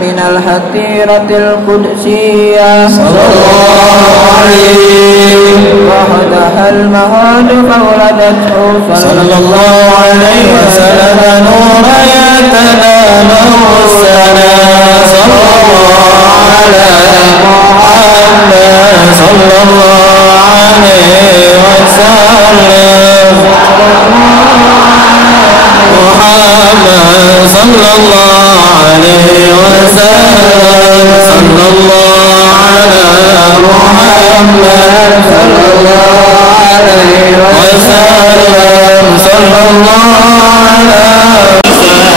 من الحتيرة القدسية صلى الله عليه وحدها المهاد فولدته صلى الله عليه وسلم نورا يتنامه السلام صلى الله على محمد صلى الله عليه وسلم محمد صلى الله عليه وسلم صلى الله على محمد صلى الله عليه وسلم صلى الله على وسلم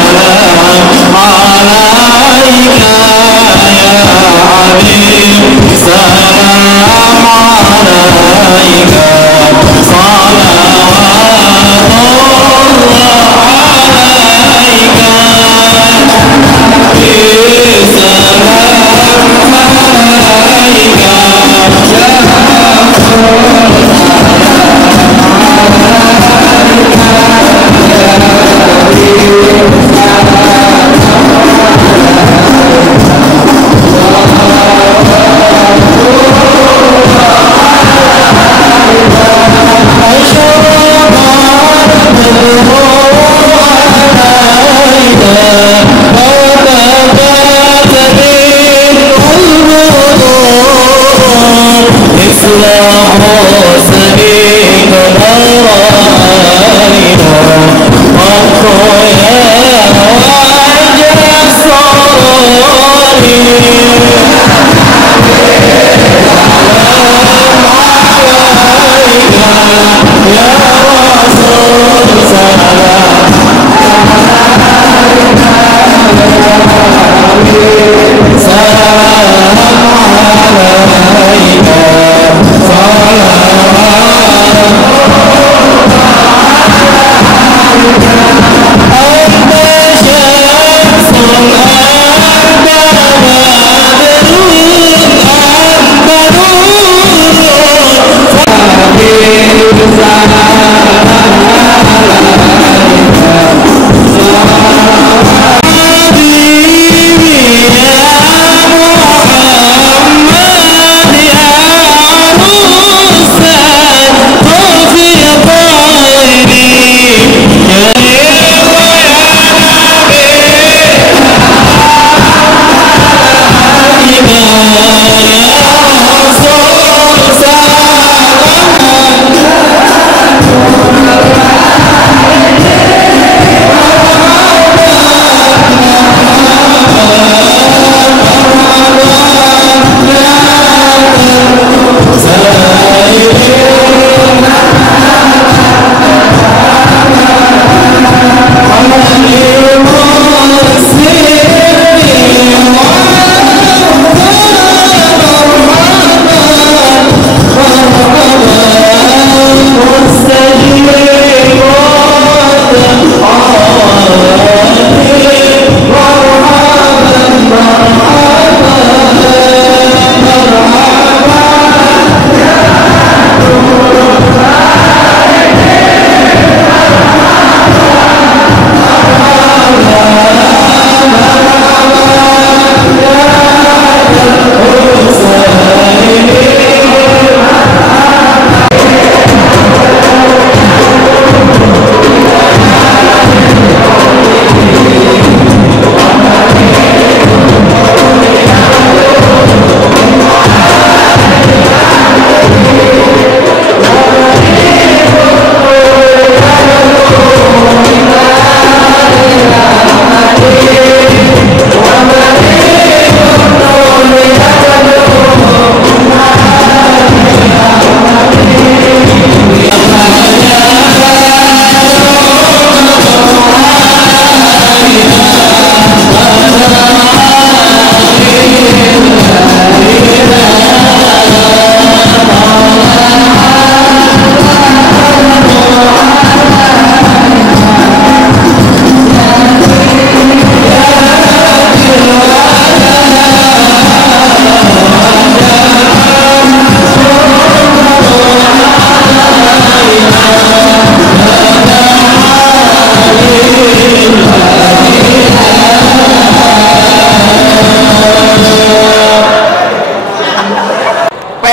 عليك يا حبيب سلام عليك Salam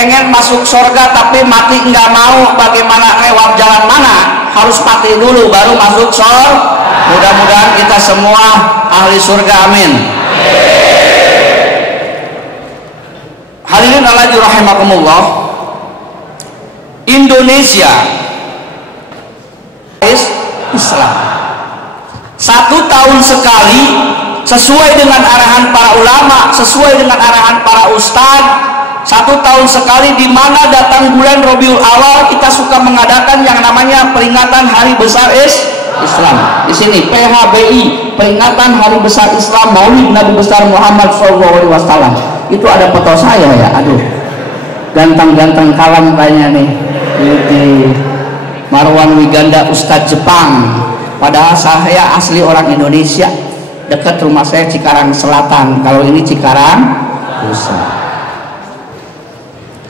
pengen masuk surga tapi mati nggak mau, bagaimana, lewat jalan mana? Harus mati dulu baru masuk surga. Mudah-mudahan kita semua ahli surga, amin. Hadirin Allah rahimakumullah, Indonesia Islam 1 tahun sekali sesuai dengan arahan para ulama, sesuai dengan arahan para ustadz. 1 tahun sekali di mana datang bulan Rabiul Awal kita suka mengadakan yang namanya peringatan Hari Besar Islam. Di sini PHBI, peringatan Hari Besar Islam Maulid Nabi besar Muhammad SAW. Itu ada foto saya ya, aduh, ganteng-ganteng kalam kayaknya nih. Ini Marwan Wiganda Ustadz Jepang. Padahal saya asli orang Indonesia, dekat rumah saya Cikarang Selatan. Kalau ini Cikarang Pusat.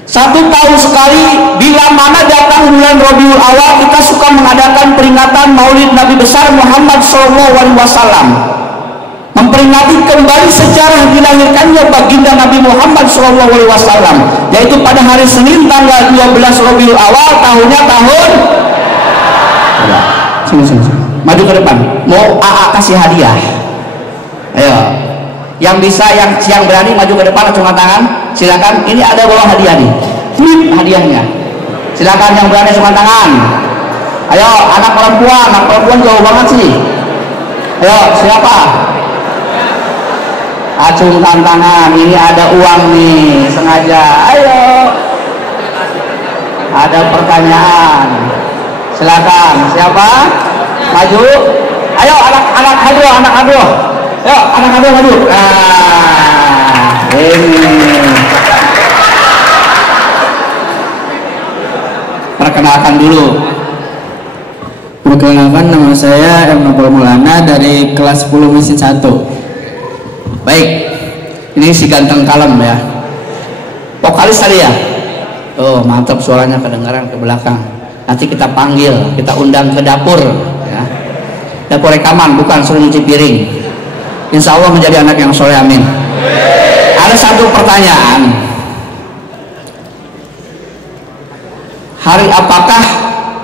1 tahun sekali bila mana datang bulan Rabiul Awal kita suka mengadakan peringatan Maulid Nabi besar Muhammad SAW, memperingati kembali sejarah dilahirkannya baginda Nabi Muhammad SAW, yaitu pada hari Senin tanggal 12 Rabiul Awal, tahunnya tahun. Sini. Maju ke depan, mau AA kasih hadiah. Ayo, yang bisa, yang berani maju ke depan, cuma tangan. Silakan, ini ada bawa hadiah nih, flip hadiahnya. Silakan yang berani cuma tangan. Ayo, anak perempuan jauh banget sih. Ayo, siapa? Acungkan tangan, ini ada uang nih, sengaja. Ayo, ada pertanyaan. Silakan, siapa? Maju. Ayo, anak hadiah. Ayo, anak hadiah maju. Nah, ini. Perkenalkan dulu. Perkenalkan, nama saya M. Nopal Mulana dari kelas 10 mesin 1. Baik, ini si ganteng kalem ya, vokalis tadi ya. Oh mantap, suaranya kedengaran ke belakang. Nanti kita panggil, kita undang ke dapur ya. Dapur rekaman, bukan suruh nyuci piring. Insya Allah menjadi anak yang soleh, amin. Ada satu pertanyaan, hari apakah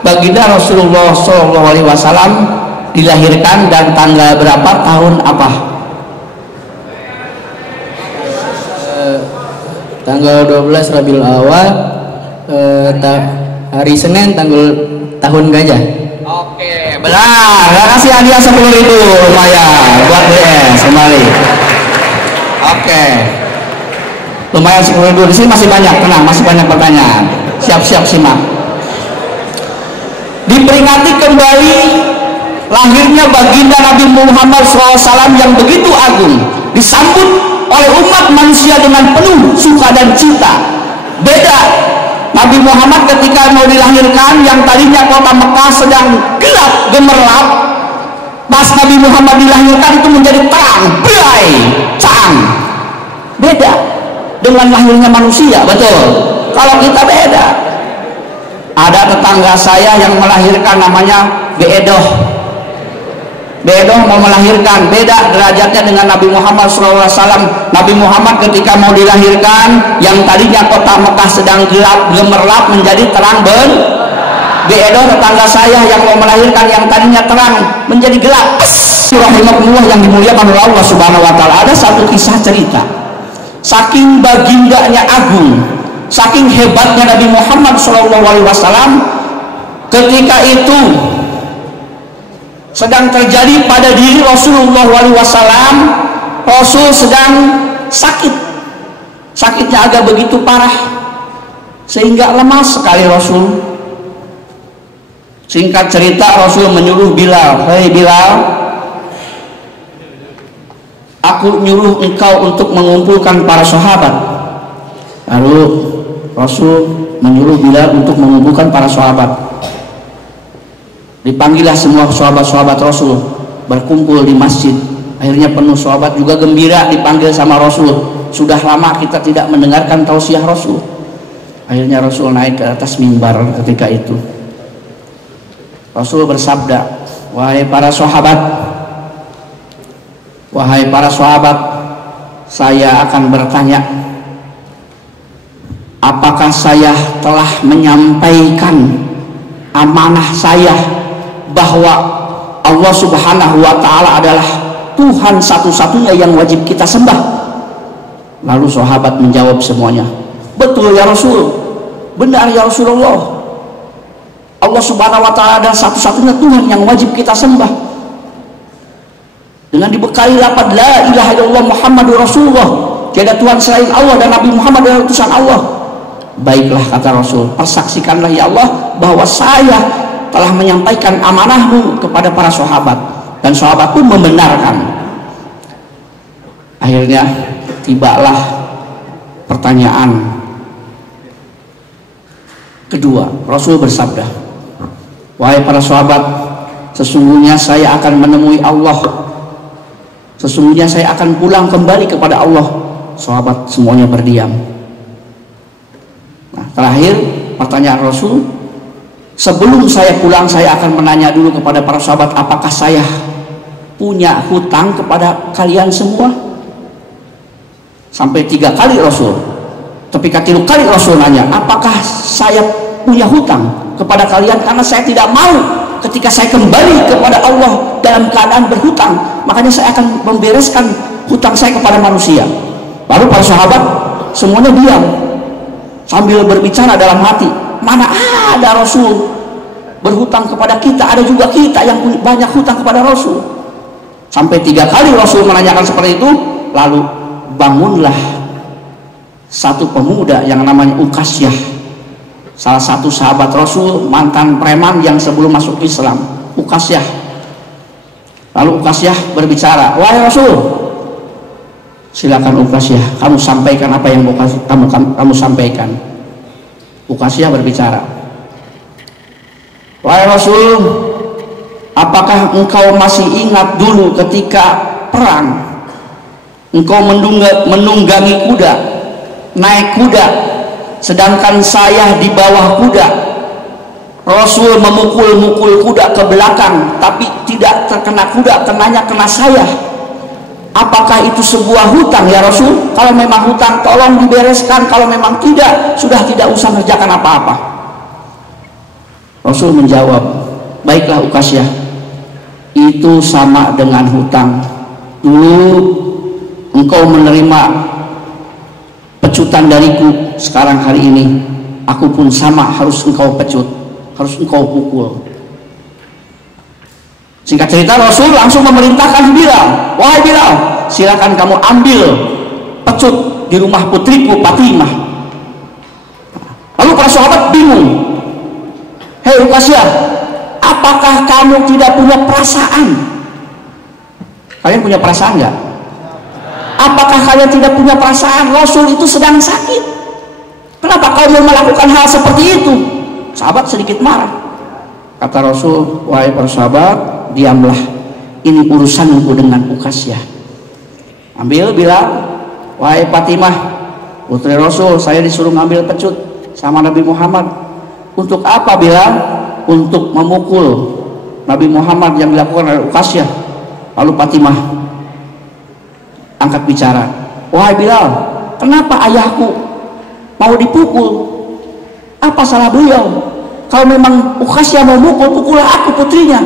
baginda Rasulullah SAW dilahirkan dan tanggal berapa, tahun apa? tanggal 12 Rabiul Awal, hari Senin tahun gajah. Oke, benar. Terima kasih hadiah 10.000 lumayan buat DS kembali. Oke. Lumayan 10.000. Di sini masih banyak, tenang, masih banyak pertanyaan. Siap-siap simak. Diperingati kembali lahirnya baginda Nabi Muhammad SAW yang begitu agung, disambut oleh umat manusia dengan penuh suka dan cita. Beda Nabi Muhammad ketika mau dilahirkan, yang tadinya kota Mekah sedang gelap gemerlap, pas Nabi Muhammad dilahirkan itu menjadi terang, berai, cang. Beda dengan lahirnya manusia, betul. Kalau kita beda. Ada tetangga saya yang melahirkan, namanya Beedoh. Beedoh mau melahirkan, beda derajatnya dengan Nabi Muhammad SAW. Nabi Muhammad ketika mau dilahirkan, yang tadinya kota Mekah sedang gelap gemerlap menjadi terang Beedoh tetangga saya yang mau melahirkan, yang tadinya terang menjadi gelap. Rahimahullah yang dimuliakan oleh Allah Subhanahu Wa Taala. Ada satu kisah cerita, saking bagindanya agung, saking hebatnya Nabi Muhammad SAW, ketika itu sedang terjadi pada diri Rasulullah SAW. Rasul sedang sakit, sakitnya agak begitu parah sehingga lemas sekali Rasul. Singkat cerita, Rasul menyuruh Bilal, "Hei Bilal, aku nyuruh engkau untuk mengumpulkan para sahabat." Lalu Rasul menyuruh Bilal untuk mengumpulkan para sahabat. Dipanggillah semua sahabat-sahabat Rasul, berkumpul di masjid. Akhirnya penuh, sahabat juga gembira dipanggil sama Rasul. Sudah lama kita tidak mendengarkan tausiah Rasul. Akhirnya Rasul naik ke atas mimbar ketika itu. Rasul bersabda, "Wahai para sahabat, wahai para sahabat, saya akan bertanya, apakah saya telah menyampaikan amanah saya bahwa Allah Subhanahu wa Ta'ala adalah Tuhan satu-satunya yang wajib kita sembah?" Lalu sahabat menjawab semuanya, "Betul ya Rasul, benar ya Rasulullah, Allah Subhanahu wa Ta'ala adalah satu-satunya Tuhan yang wajib kita sembah." Dengan dibekali lafaz la ilaha illallah Muhammadur Rasulullah, tiada Tuhan selain Allah dan Nabi Muhammad adalah utusan Allah. "Baiklah," kata Rasul, "persaksikanlah ya Allah bahwa saya telah menyampaikan amanahmu kepada para sahabat." Dan sahabat pun membenarkan. Akhirnya tibalah pertanyaan kedua. Rasul bersabda, "Wahai para sahabat, sesungguhnya saya akan menemui Allah. Sesungguhnya saya akan pulang kembali kepada Allah." Sahabat semuanya berdiam. Nah, terakhir pertanyaan Rasul, "Sebelum saya pulang, saya akan menanya dulu kepada para sahabat, apakah saya punya hutang kepada kalian semua?" Sampai 3 kali Rasul. Tapi ketiga kali Rasul nanya, "Apakah saya punya hutang kepada kalian?" Karena saya tidak mau ketika saya kembali kepada Allah dalam keadaan berhutang. Makanya saya akan membereskan hutang saya kepada manusia. Lalu para sahabat semuanya diam sambil berbicara dalam hati, mana ada Rasul berhutang kepada kita, ada juga kita yang banyak hutang kepada Rasul. Sampai 3 kali Rasul menanyakan seperti itu. Lalu bangunlah satu pemuda yang namanya Uqasyah, salah satu sahabat Rasul, mantan preman yang sebelum masuk Islam. Uqasyah. Lalu Uqasyah berbicara, "Wahai Rasul, silakan Uqasyah, kamu sampaikan apa yang kamu sampaikan." Uqasyah berbicara, "Wahai Rasul, apakah engkau masih ingat dulu ketika perang engkau menunggangi kuda, naik kuda, sedangkan saya di bawah kuda. Rasul memukul-mukul kuda ke belakang, tapi tidak terkena kuda, kena saya. Apakah itu sebuah hutang ya Rasul? Kalau memang hutang, tolong dibereskan. Kalau memang tidak, sudah tidak usah mengerjakan apa-apa." Rasul menjawab, "Baiklah Uqasyah, itu sama dengan hutang. Dulu engkau menerima pecutan dariku sekarang hari ini, aku pun sama harus engkau pecut, harus engkau pukul. Singkat cerita, Rasul langsung memerintahkan Bilal, wahai Bilal, silakan kamu ambil pecut di rumah putriku Fatimah. Lalu para sahabat bingung, hei Uqasyah, apakah kamu tidak punya perasaan? Kalian punya perasaan nggak? Apakah kalian tidak punya perasaan? Rasul itu sedang sakit. Kenapa kamu melakukan hal seperti itu? Sahabat sedikit marah. Kata Rasul, wahai para sahabat, diamlah, ini urusanku dengan Uqasyah. Ambil Bilal, wahai Fatimah, putri Rasul, saya disuruh ngambil pecut sama Nabi Muhammad. Untuk apa Bilal? Untuk memukul Nabi Muhammad yang dilakukan oleh Uqasyah. Lalu Fatimah angkat bicara, wahai Bilal, kenapa ayahku mau dipukul? Apa salah beliau? Kalau memang Uqasyah mau mukul, pukullah aku putrinya.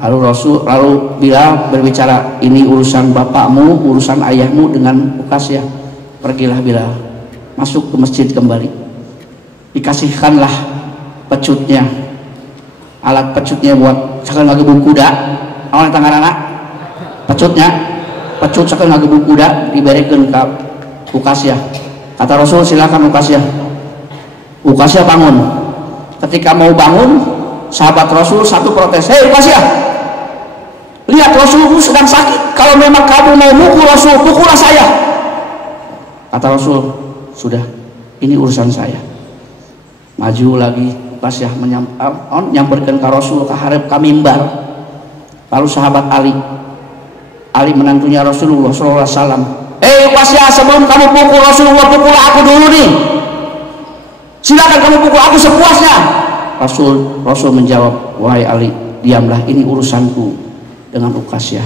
Lalu Bilal berbicara, ini urusan bapakmu, urusan ayahmu dengan Uqasyah. Pergilah Bilal, masuk ke masjid kembali, dikasihkanlah pecutnya, alat pecutnya buat sekali ngagebuk kuda. Awal tangan anak pecutnya, pecut sekali ngagebuk kuda, diberikan ke Uqasyah. Kata Rasul, silakan Uqasyah. Uqasyah bangun. Ketika mau bangun, sahabat Rasul satu protes, hei Uqasyah, lihat Rasulmu sedang sakit, kalau memang kamu mau mukul Rasul, pukullah saya. Kata Rasul, sudah, ini urusan saya. Maju lagi Uqasyah menyampaikan ke Rasul, ke harap ke mimbar. Lalu sahabat Ali menantunya Rasulullah SAW, hei Uqasyah, sebelum kamu pukul Rasulullah, pukul aku dulu nih, silakan kamu pukul aku sepuasnya. Rasul menjawab, wahai Ali, diamlah, ini urusanku dengan Uqasyah.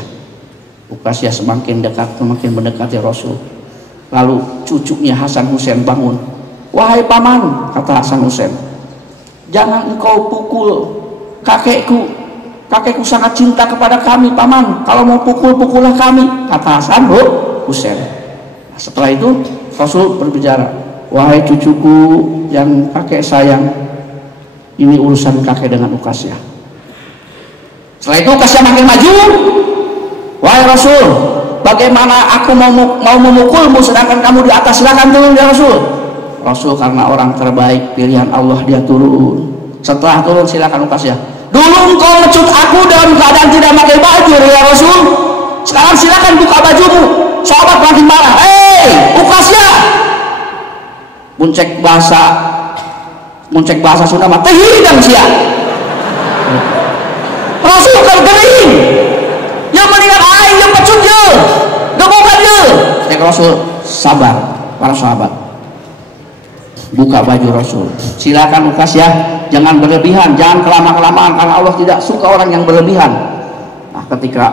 Uqasyah semakin dekat, semakin mendekati Rasul. Lalu cucunya Hasan Husain bangun, wahai paman, kata Hasan Husain, jangan engkau pukul kakekku, kakekku sangat cinta kepada kami paman, kalau mau pukul, pukullah kami, kata Hasan Husain. Setelah itu Rasul berbicara, wahai cucuku yang kakek sayang, ini urusan kakek dengan Uqasyah. Setelah itu Uqasyah makin maju, wahai Rasul, bagaimana aku mau memukulmu sedangkan kamu di atas, silakan turun ya Rasul. Rasul karena orang terbaik, pilihan Allah, dia turun. Setelah turun, silakan Uqasyah, dulu engkau mecut aku dalam keadaan tidak pakai baju ya Rasul, sekarang silakan buka bajumu. Sahabat makin marah, hei Uqasyah, muncek bahasa Sunda mah tehidang sia. Rasul kan gering, yang mendingan aing yang pecut je, gemukan je. Rasul sabar, para sahabat buka baju Rasul, silakan Uqasyah, jangan berlebihan, jangan kelama-kelamaan, karena Allah tidak suka orang yang berlebihan. Nah, ketika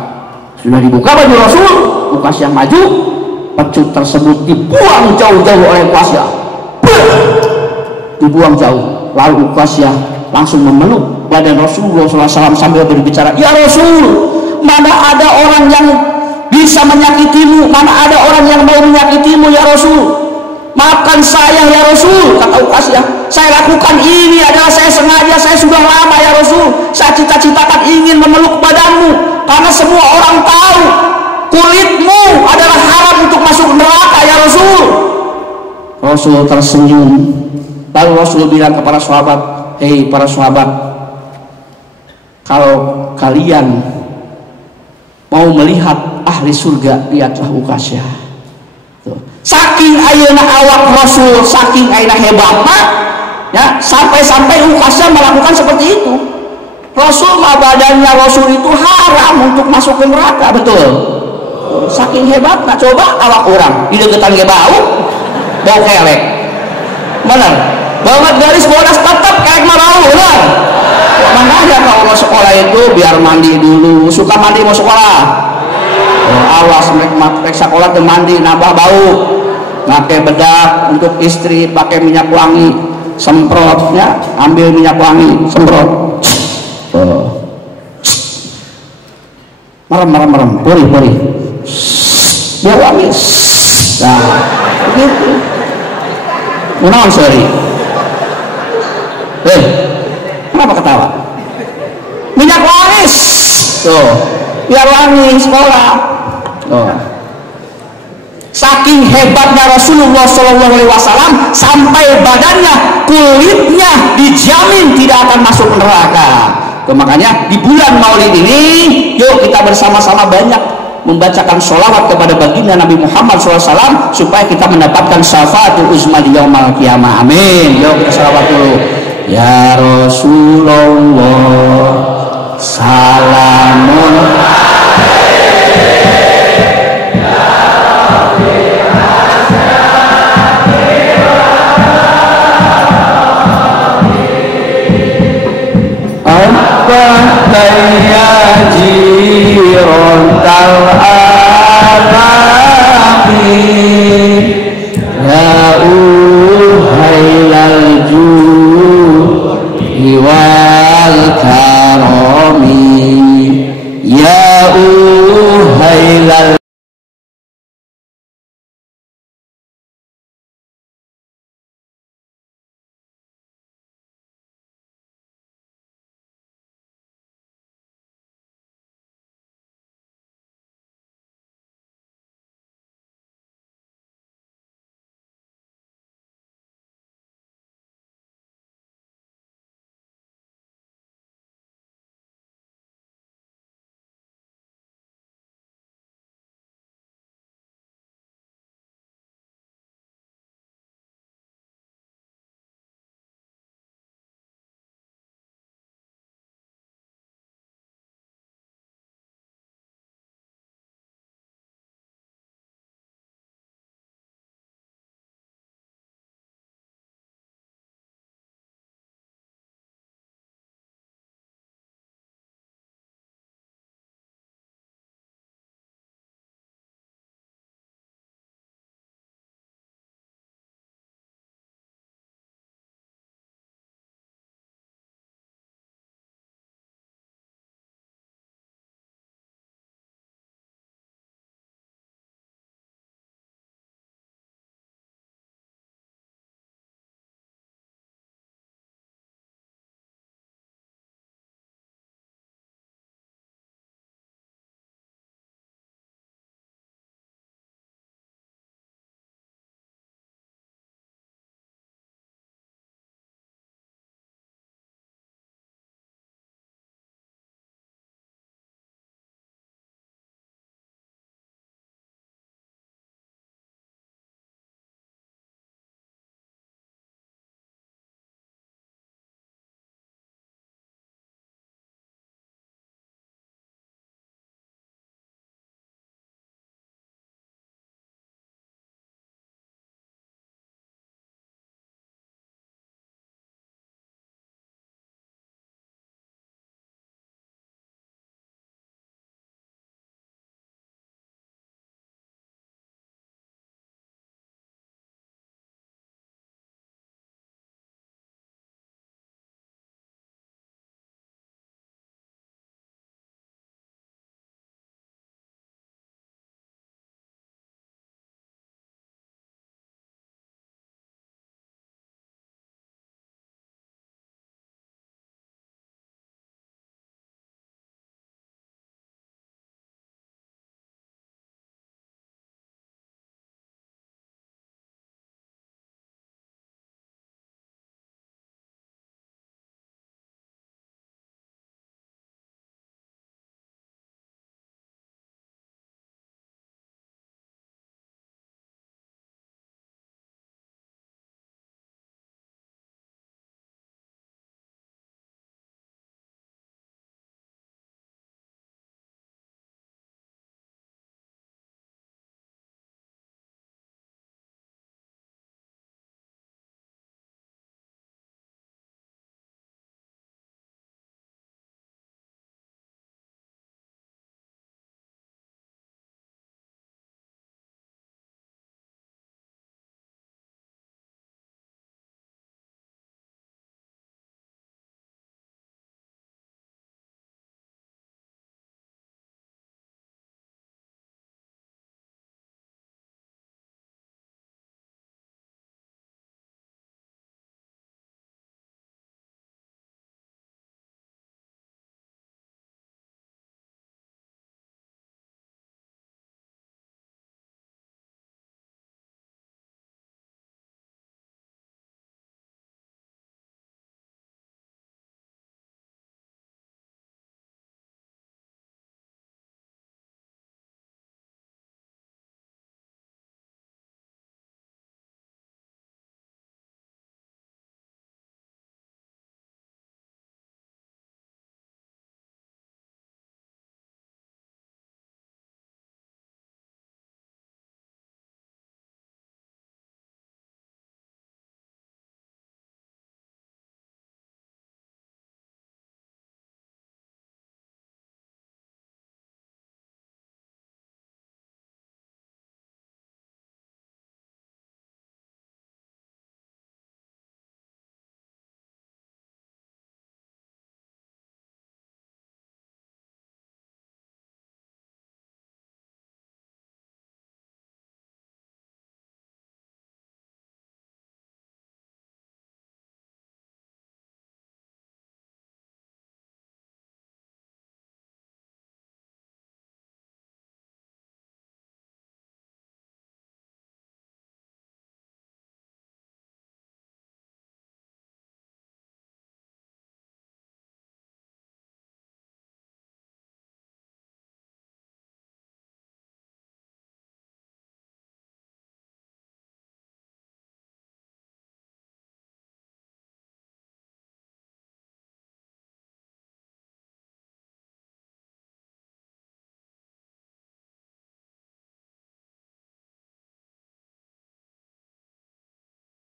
sudah dibuka baju Rasul, Uqasyah maju, pecut tersebut dibuang jauh-jauh oleh Uqasyah, dibuang jauh. Lalu Uqasyah langsung memeluk badan Rasulullah SAW sambil berbicara, ya Rasul, mana ada orang yang bisa menyakitimu, mana ada orang yang mau menyakitimu ya Rasul, maafkan saya ya Rasul. Kata Uqasyah, saya lakukan ini adalah saya sengaja, saya sudah lama ya Rasul, saya cita-citakan ingin memeluk badanmu, karena semua orang tahu kulitmu adalah haram untuk masuk neraka ya Rasul. Rasul tersenyum. Lalu Rasul bilang kepada sahabat, hei para sahabat, kalau kalian mau melihat ahli surga, lihatlah Uqasyah. Saking ayeuna awak Rasul, saking ayeuna hebatnya, ya, sampai-sampai Uqasyah melakukan seperti itu. Rasul mah badannya Rasul itu haram untuk masuk ke neraka, betul? Saking hebatnya, coba awak orang di deketan ge bau kelek, bener? Banget garis bodas tetap kayak marau, bener? Makanya kalau mau sekolah itu biar mandi dulu, suka mandi mau sekolah. Awas mereka sekolah tuh mandi nambah bau, pakai bedak untuk istri, pakai minyak wangi, semprotnya, ambil minyak wangi, semprot, merem, puri, biar wangi. Nah, Munawan sorry. Kenapa ketawa? Minyak wangi. Tuh, biar wangi sekolah. Tuh. Saking hebatnya Rasulullah SAW sampai badannya, kulitnya dijamin tidak akan masuk neraka. Makanya di bulan Maulid ini, yuk kita bersama-sama banyak membacakan sholawat kepada baginda Nabi Muhammad SAW supaya kita mendapatkan syafaatul uzma di yaumil qiyamah. Amin. Yuk kita sholawat dulu. Ya Rasulullah, salamun